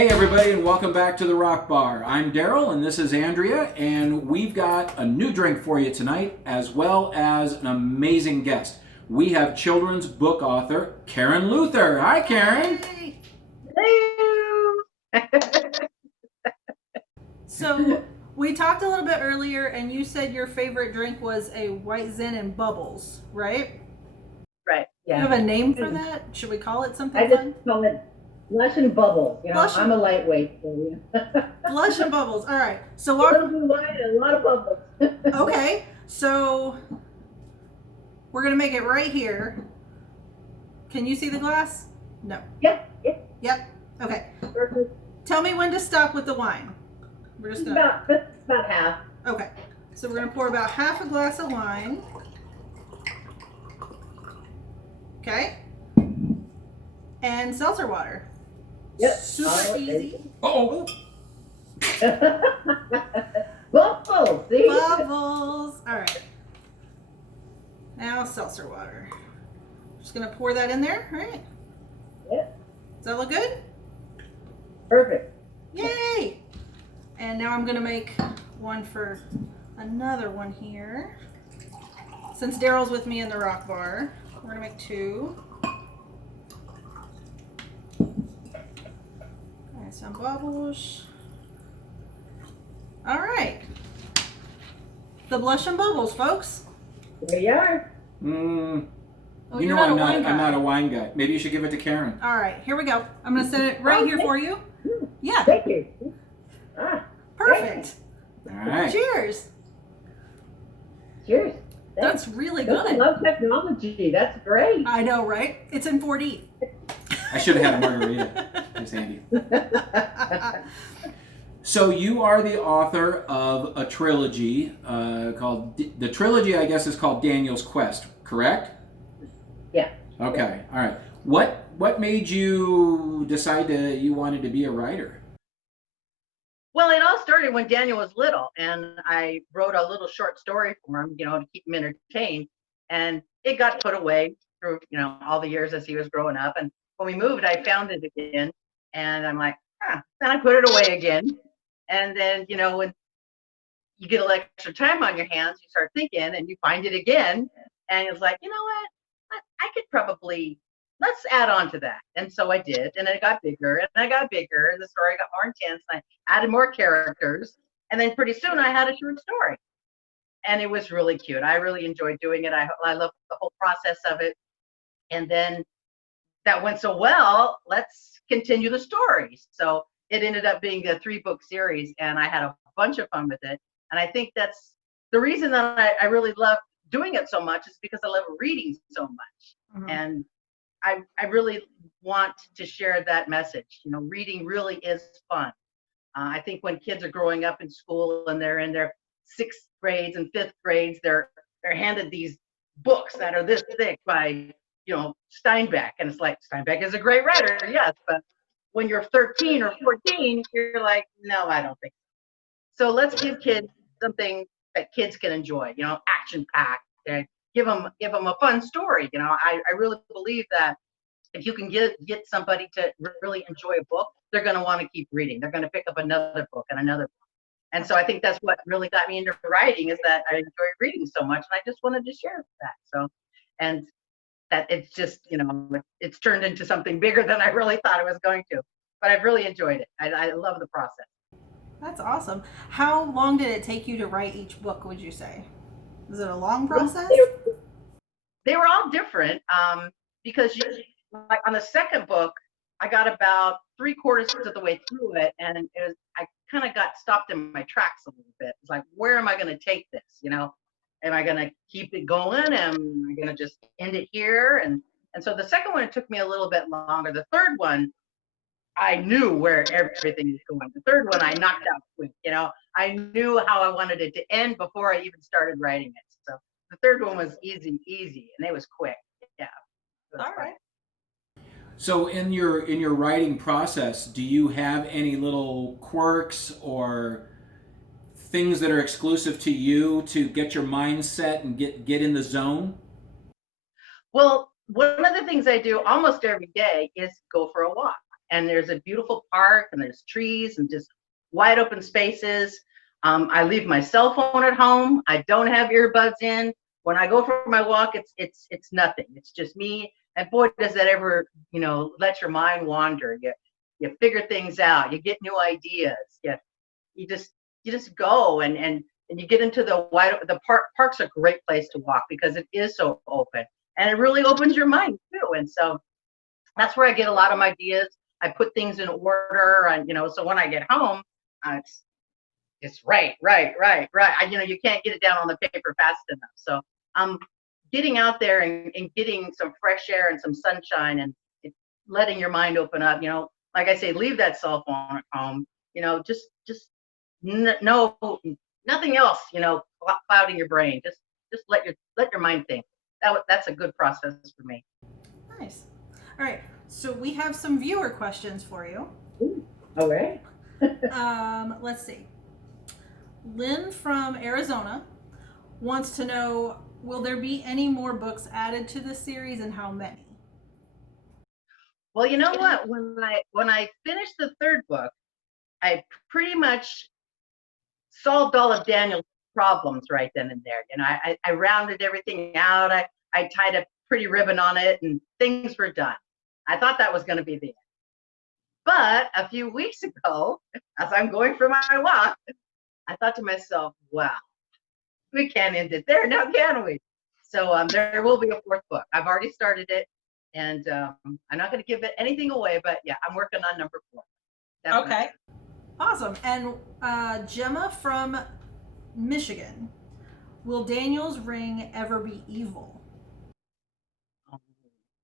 Hey everybody, and welcome back to the Rock Bar. I'm Darrell and this is Andrea, and we've got a new drink for you tonight as well as an amazing guest. We have children's book author Karen Luther. Hi Karen. Hey. Hello. So we talked a little bit earlier, and you said your favorite drink was a white Zen and bubbles, right? Right. Do you Yeah. have a name for that? Should we call it something I just fun? call it blush and bubbles. Blush and- I'm a lightweight, so Blush and bubbles. All right. So a what? little blue wine and a lot of bubbles. Okay. So we're gonna make it right here. Can you see the glass? No. Yep. Yep. Okay. Perfect. Tell me when to stop with the wine. We're just gonna. About half. Okay. So we're gonna pour about half a glass of wine. Okay. And seltzer water. Yep. Super easy. Oh, Bubbles. See. Bubbles. All right. Now seltzer water. Just gonna pour that in there, right? Yep. Does that look good? Perfect. Yay! And now I'm gonna make one for another one here. Since Darrell's with me in the rock bar, we're gonna make two. Add some bubbles. All right. The blush and bubbles, folks. There you are. Oh, you you're know not a wine guy. I'm not a wine guy. Maybe you should give it to Karen. All right, here we go. I'm gonna set it right here for you. Yeah, Thank you. Ah. perfect. All right. Cheers. Cheers. That's really I good. love technology. That's great. I know, right? It's in 4D. I should have had a margarita. Thanks, Andy. So you are the author of a trilogy called, the trilogy I guess is called Daniel's Quest, correct? Yeah. Okay, all right. What made you decide you wanted to be a writer? Well, it all started when Daniel was little, and I wrote a little short story for him, to keep him entertained. And it got put away through, all the years as he was growing up. And when we moved, I found it again, and I'm like, then I put it away again. And then, when you get a little extra time on your hands, you start thinking, and you find it again, and it's like, you know what, I could probably let's add on to that. And so I did, and it got bigger, and I got bigger, and the story got more intense, and I added more characters, and then pretty soon I had a short story, and it was really cute. I really enjoyed doing it. I loved the whole process of it, and then that went so well. Let's continue the story. So it ended up being a 3-book series, and I had a bunch of fun with it. And I think that's the reason that I really love doing it so much is because I love reading so much. Mhm. And I really want to share that message. Reading really is fun. I think when kids are growing up in school and they're in their 6th grades and 5th grades, they're handed these books that are this thick by, Steinbeck. And it's like, Steinbeck is a great writer, yes, but when you're 13 or 14, you're like, no, I don't think so. So let's give kids something that kids can enjoy, action packed, and give them a fun story. I really believe that if you can get somebody to really enjoy a book, they're going to want to keep reading. They're going to pick up another book and another book. And so I think that's what really got me into writing, is that I enjoy reading so much, and I just wanted to share that. So, and that it's just, it's turned into something bigger than I really thought it was going to. But I've really enjoyed it. I love the process. That's awesome. How long did it take you to write each book, would you say? Was it a long process? They were all different, because like on the second book, I got about 3/4 of the way through it, and I kind of got stopped in my tracks a little bit. It's like, where am I going to take this? Am I going to keep it going? Am I going to just end it here? And so the second one, it took me a little bit longer. The third one, I knew where everything was going. The third one, I knocked out quick. I knew how I wanted it to end before I even started writing it. So the third one was easy, and it was quick. Yeah. All right. So in your writing process, do you have any little quirks or things that are exclusive to you to get your mindset and get in the zone? Well, one of the things I do almost every day is go for a walk. and there's a beautiful park and there's trees and just wide open spaces. I leave my cell phone at home. I don't have earbuds in. When I go for my walk, it's nothing. It's just me. And boy, does that ever, let your mind wander. You figure things out. You get new ideas. You just go and you get into the park. Park's a great place to walk because it is so open and it really opens your mind too. And so that's where I get a lot of my ideas. I put things in order, and so when I get home, it's right. You can't get it down on the paper fast enough. So getting out there and getting some fresh air and some sunshine and letting your mind open up. Like I say, leave that cell phone at home. Just no, nothing else. Clouding your brain. Just let your mind think. That's a good process for me. Nice. All right. So we have some viewer questions for you. Ooh, all right. Let's see. Lynn from Arizona wants to know, will there be any more books added to the series and how many? Well, you know what? When I finished the third book, I pretty much solved all of Daniel's problems right then and there. I rounded everything out. I tied a pretty ribbon on it and things were done. I thought that was going to be the end. But a few weeks ago, as I'm going for my walk, I thought to myself, wow, we can't end it there now, can we? So there will be a fourth book. I've already started it, and I'm not going to give anything away, but yeah, I'm working on number 4. Definitely. Okay. Awesome. And Gemma from Michigan, will Daniel's ring ever be evil?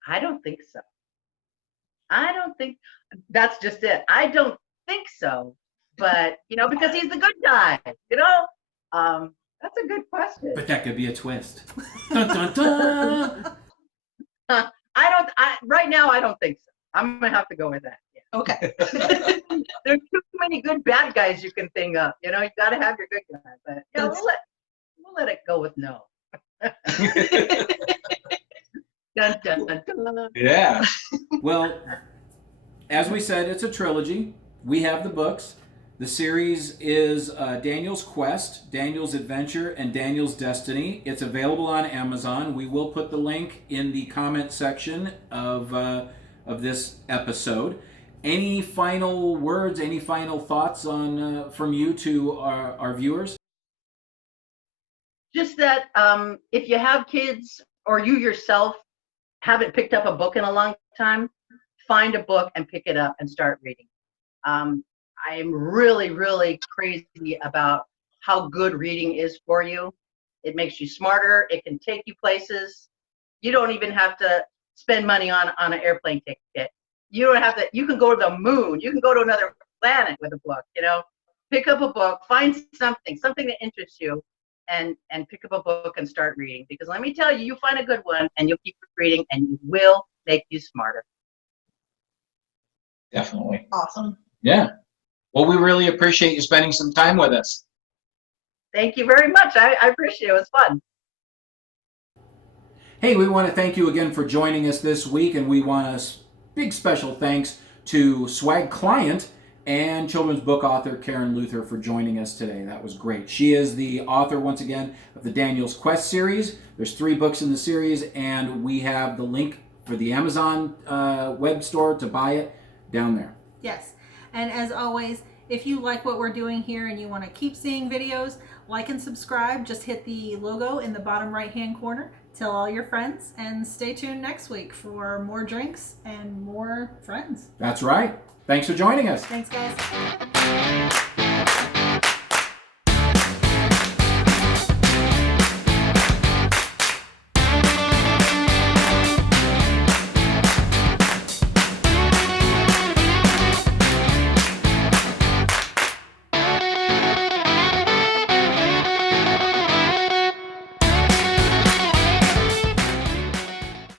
I don't think so. I don't think that's just it. I don't think so, but because he's the good guy, that's a good question. But that could be a twist. Dun, dun, dun. Right now, I don't think so. I'm gonna have to go with that. Yeah. Okay. There's too many good bad guys you can think of. You got to have your good guy. But yeah, we'll let it go with no. Dun, dun, dun, dun. Yeah. Well, as we said, it's a trilogy. We have the books. The series is Daniel's Quest, Daniel's Adventure, and Daniel's Destiny. It's available on Amazon. We will put the link in the comment section of this episode. Any final words? Any final thoughts on from you to our viewers? Just that if you have kids or you yourself haven't picked up a book in a long time, find a book and pick it up and start reading. I'm really, really crazy about how good reading is for you. It makes you smarter. It can take you places. You don't even have to spend money on an airplane ticket. You don't have to. You can go to the moon. You can go to another planet with a book. Pick up a book, find something that interests you, and pick up a book and start reading. Because let me tell you, you find a good one and you'll keep reading, and you will make you smarter. Definitely. Awesome. Yeah. Well, we really appreciate you spending some time with us. Thank you very much. I appreciate it. It was fun. Hey, we want to thank you again for joining us this week, and we want a big special thanks to Swag Client and children's book author Karen Luther for joining us today. That was great. She is the author, once again, of the Daniel's Quest series. There's 3 books in the series, and we have the link for the Amazon web store to buy it down there. Yes. And as always, if you like what we're doing here and you want to keep seeing videos, like and subscribe. Just hit the logo in the bottom right-hand corner. Tell all your friends, and stay tuned next week for more drinks and more friends. That's right. Thanks for joining us. Thanks, guys.